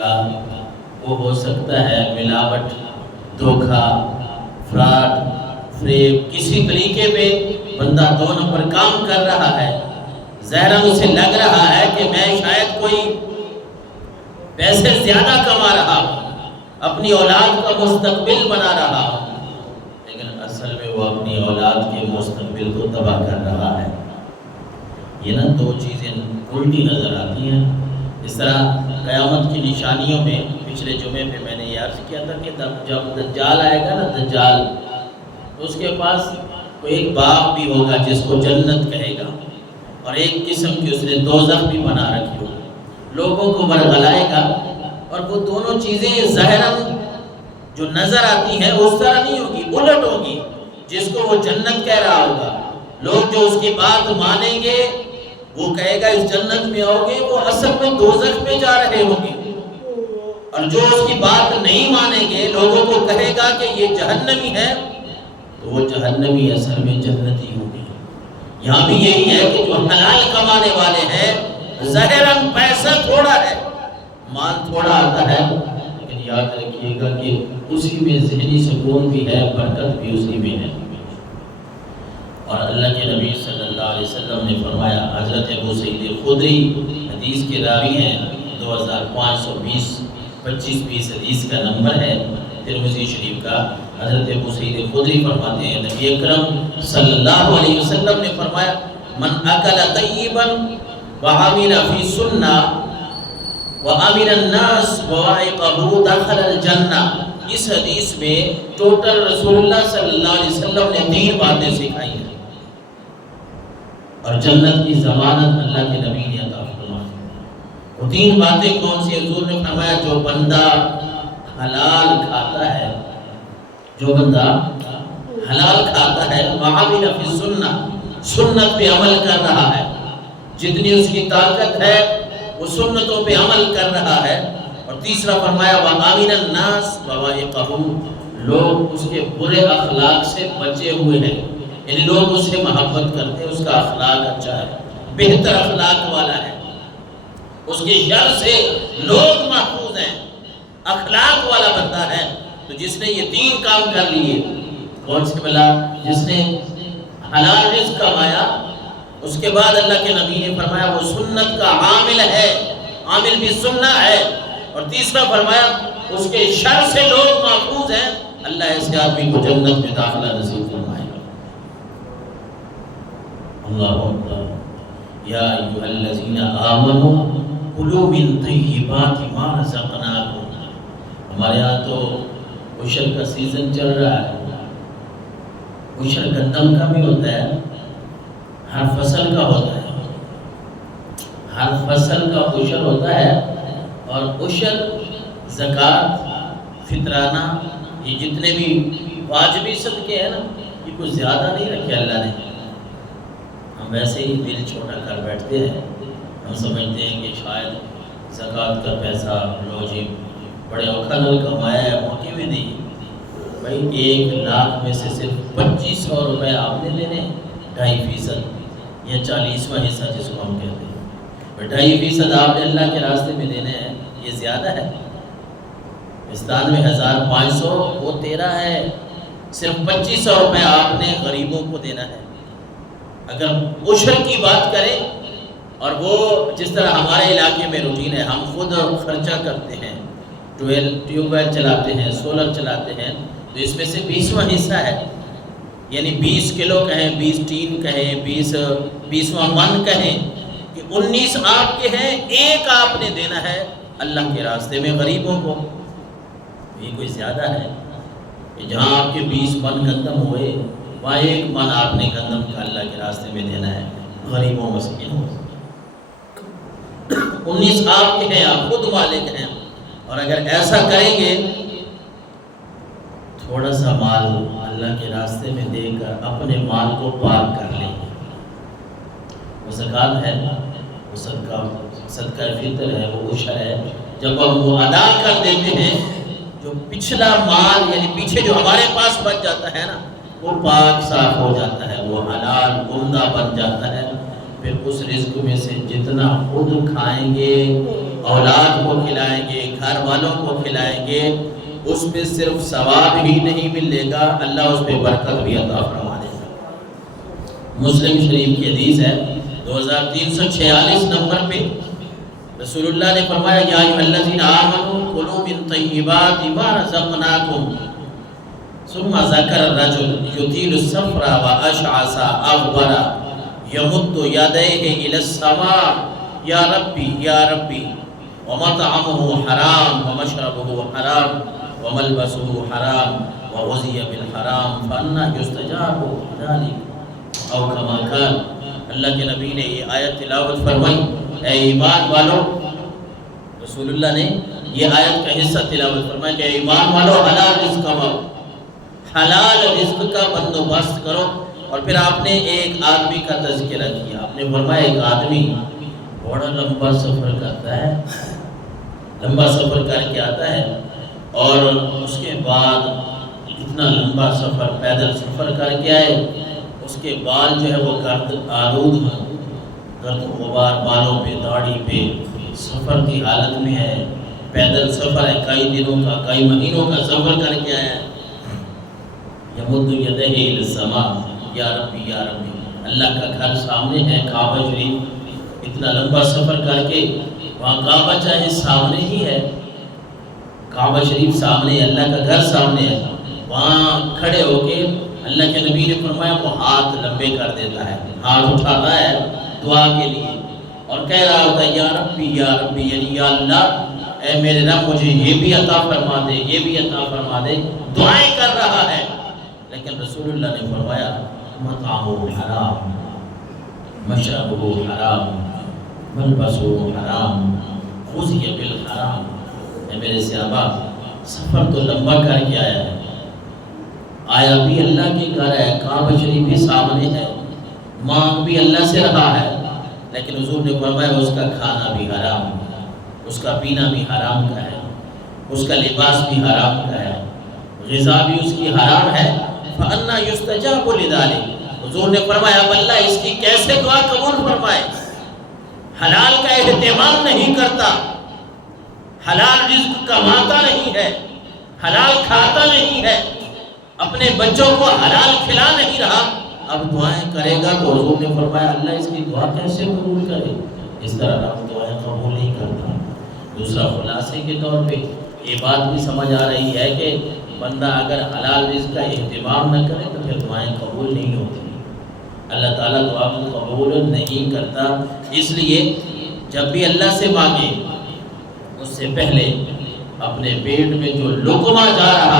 گا وہ ہو سکتا ہے ملاوٹ، دھوکہ، فراڈ، فریب، کسی طریقے پہ بندہ 2 نمبر کام کر رہا ہے، ظاہراً اسے لگ رہا ہے کہ میں شاید کوئی پیسے زیادہ کما رہا ہوں، اپنی اولاد کا مستقبل بنا رہا ہوں، لیکن اصل میں وہ اپنی اولاد کے مستقبل کو تباہ کر رہا ہے۔ یہ نا 2 چیزیں الٹی نظر آتی ہیں۔ اس طرح قیامت کی نشانیوں میں پچھلے جمعے پہ میں نے یہ عرض کیا تھا کہ جب دجال آئے گا نا، دجال، تو اس کے پاس کوئی ایک باغ بھی ہوگا جس کو جنت کہے گا، اور ایک قسم کی اس نے دوزخ بھی بنا رکھی ہوگی، لوگوں کو ورغلائے گا، اور وہ دونوں چیزیں ظاہراً جو نظر آتی ہیں اس طرح نہیں ہوگی، الٹ ہوگی۔ جس کو وہ جنت کہہ رہا ہوگا، لوگ جو اس کی بات مانیں گے وہ کہے گا اس جنت میں آؤ گے، وہ اصل میں دوزخ میں جا رہے ہوں گے، اور جو اس کی بات نہیں مانیں گے لوگوں کو کہے گا کہ یہ جہنمی ہے، تو وہ جہنمی اصل میں جنتی ہوں گے۔ یہاں بھی یہی ہے کہ جو حلال کمانے والے ہیں ظاہراً پیسہ تھوڑا ہے، مال تھوڑا آتا ہے، لیکن یاد رکھیے گا کہ اسی میں ذہنی سکون بھی ہے، برکت بھی اسی میں ہے۔ اور اللہ کے نبی صلی اللہ علیہ وسلم نے فرمایا، حضرت ابو سعید خدری حدیث کے راوی ہیں، 2520 حدیث کا نمبر ہے ترمذی شریف کا۔ حضرت ابو سعید خدری فرماتے ہیں نبی اکرم صلی اللہ علیہ وسلم نے فرمایا، من اکل طیبا وعمل فی سنہ وامن الناس ووعقہ دخل الجنہ۔ اس حدیث میں ٹوٹل رسول اللہ صلی اللہ علیہ وسلم نے 3 باتیں سکھائی ہیں، اور جنت کی ضمانت اللہ کے نبی نے عطا فرمائی۔ وہ 3 باتیں کون سی؟ حضور نے فرمایا، جو بندہ حلال کھاتا ہے، جو بندہ حلال کھاتا ہے، وعمل فی سنہ، سنت پہ عمل کر رہا ہے، جتنی اس کی طاقت ہے وہ سنتوں پہ عمل کر رہا ہے، اور تیسرا فرمایا وَآمِنَ النَّاسِ وَوَائِقَهُ، لوگ اس کے برے اخلاق سے بچے ہوئے ہیں، یعنی لوگ اس سے محبت کرتے ہیں، اس کا اخلاق اچھا ہے، بہتر اخلاق والا ہے، اس کے شر سے لوگ محفوظ ہیں، اخلاق والا بندہ ہے۔ تو جس نے یہ 3 کام کر لیے، کون سے بلا؟ جس نے حلال رزق کمایا، اس کے بعد اللہ کے نبی نے فرمایا وہ سنت کا عامل ہے، عامل بھی سننا ہے، اور تیسرا فرمایا اس کے شر سے لوگ محفوظ ہیں، اللہ ایسے آدمی کو جنت میں داخلہ نصیب فرمائے گا۔ اللہ اکبر۔ یا ایھا الذین آمنوا کلوا من طیبات ما رزقناکم۔ ہمارے یہاں تو عشر کا سیزن چل رہا ہے، عشر گندم کا بھی ہوتا ہے، ہر فصل کا ہوتا ہے، ہر فصل کا عشر ہوتا ہے، اور عشر، زکوٰۃ، فطرانہ، یہ جتنے بھی واجبی صدقے ہیں نا، یہ کچھ زیادہ نہیں رکھے اللہ نے۔ ہم ویسے ہی دل چھوٹا کر بیٹھتے ہیں، ہم سمجھتے ہیں کہ شاید زکوٰۃ کا پیسہ لو جی بڑے اوکھل کمایا ہے، موقع میں نہیں۔ بھائی 1 لاکھ میں سے صرف 2500 روپے آپ نے لینے، 2.5% یا 40واں حصہ جس کو ہم کہتے ہیں، 2.5% آپ نے اللہ کے راستے میں دینے ہیں، یہ زیادہ ہے؟ 97,500 وہ تیرا ہے، صرف 2500 روپے آپ نے غریبوں کو دینا ہے۔ اگر عشر کی بات کریں، اور وہ جس طرح ہمارے علاقے میں روٹین ہے، ہم خود خرچہ کرتے ہیں، ٹیوب ویل چلاتے ہیں، سولر چلاتے ہیں، تو اس میں سے 20واں حصہ ہے، یعنی 20 کلو کہیں، 20 ٹین کہیں، 20واں من کہیں، کہ 19 آپ کے ہیں، 1 آپ نے دینا ہے اللہ کے راستے میں غریبوں کو۔ یہ کوئی زیادہ ہے کہ جہاں آپ کے 20 من گندم ہوئے، وہاں 1 من آپ نے گندم کا اللہ کے راستے میں دینا ہے غریبوں مسکینوں کو۔ 19 آپ کے ہیں، آپ خود مالک ہیں، اور اگر ایسا کریں گے، تھوڑا سا مال اللہ کے راستے میں دے کر اپنے مال کو پاک کر لیں گے، وہ زکوٰۃ ہے، وہ صدقہ فطر ہے، وہ عشر ہے۔ جب ہم وہ ادا کر دیتے ہیں، جو پچھلا مال یعنی پیچھے جو ہمارے پاس بچ جاتا ہے نا، وہ پاک صاف ہو جاتا ہے، وہ حلال عمدہ بن جاتا ہے۔ پھر اس رزق میں سے جتنا خود کھائیں گے، اولاد کو کھلائیں گے، گھر والوں کو کھلائیں گے اس پہ صرف ثواب ہی نہیں ملے گا، اللہ اس پہ برکت بھی عطا فرما دے گا۔ مسلم شریف کی حدیث ہے 2346 نمبر پہ رسول اللہ نے فرمایا یا ایھا الذین آمنوا کلوا من طیبات ما رزقناکم ثم ذکر الرجل یطیل السفر واشعث اغبر یمد یدیہ الی السماء یا ربی یا ربی ومطعمه حرام ومشربه حرام وملبسه حرام وغذی بالحرام فأنى یستجاب ذلک او کما قال۔ اللہ کے نبی نے یہ آیت تلاوت فرمائی، اے ایمان والو، رسول اللہ نے یہ آیت کا حصہ تلاوت فرمایا کہ اے ایمان والو حلال رزق کماؤ، حلال رزق کا بندوبست کرو۔ اور پھر آپ نے ایک آدمی کا تذکرہ کیا، آپ نے فرمایا ایک آدمی بڑا لمبا سفر کرتا ہے، لمبا سفر کر کے آتا ہے اور اس کے بعد اتنا لمبا سفر پیدل سفر کر کے آئے، اس کے بال جو ہے وہ گرد آلود ہیں، گرد غبار بالوں پہ، داڑھی پہ، سفر کی حالت میں ہے، پیدل سفر ہے، کئی دنوں کا کئی مہینوں کا سفر کر کے آیا ہے۔ یمد یدہ الی السماء یا ربی یا ربی، اللہ کا گھر سامنے ہے کعبہ شریف، اتنا لمبا سفر کر کے وہاں کعبہ چاہے سامنے ہی ہے، کعبہ شریف سامنے ہے، اللہ کا گھر سامنے ہے، وہاں کھڑے ہو کے اللہ کے نبی نے فرمایا وہ ہاتھ لمبے کر دیتا ہے، ہاتھ اٹھاتا ہے دعا کے لیے اور کہہ رہا ہوتا ہے یا ربی یعنی یا اللہ اے میرے رب مجھے یہ بھی عطا فرما دے، یہ بھی عطا فرما دے، دعائیں کر رہا ہے۔ لیکن رسول اللہ نے فرمایا مطعمہ حرام مشربہ حرام ملبسہ حرام غذی بالحرام۔ اے میرے صحابہ، سفر تو لمبا کر کے آیا ہے، آیا بھی اللہ کے گھر ہے، کعبہ شریف بھی سامنے ہے، مانگ بھی اللہ سے رہا ہے، لیکن حضور نے فرمایا اس کا کھانا بھی حرام، اس کا پینا بھی حرام کا ہے، اس کا لباس بھی حرام کا ہے، غذا بھی اس کی حرام ہے۔ فَأَنَّى يُسْتَجَابُ لِذَلِكَ، حضور نے فرمایا اب اللہ اس کی کیسے دعا قبول فرمائے؟ حلال کا اہتمام نہیں کرتا، حلال رزق کماتا نہیں ہے، حلال کھاتا نہیں ہے، اپنے بچوں کو حلال کھلا نہیں رہا، اب دعائیں کرے گا تو حضور نے فرمایا اللہ اس کی دعا کیسے قبول کرے؟ اس طرح رب دعائیں قبول نہیں کرتا۔ دوسرا خلاصے کے طور پہ یہ بات بھی سمجھ آ رہی ہے کہ بندہ اگر حلال رزق کا اہتمام نہ کرے تو پھر دعائیں قبول نہیں ہوتی، اللہ تعالیٰ دعا کو قبول نہیں کرتا۔ اس لیے جب بھی اللہ سے مانگے اس سے پہلے اپنے پیٹ میں جو لقمہ جا رہا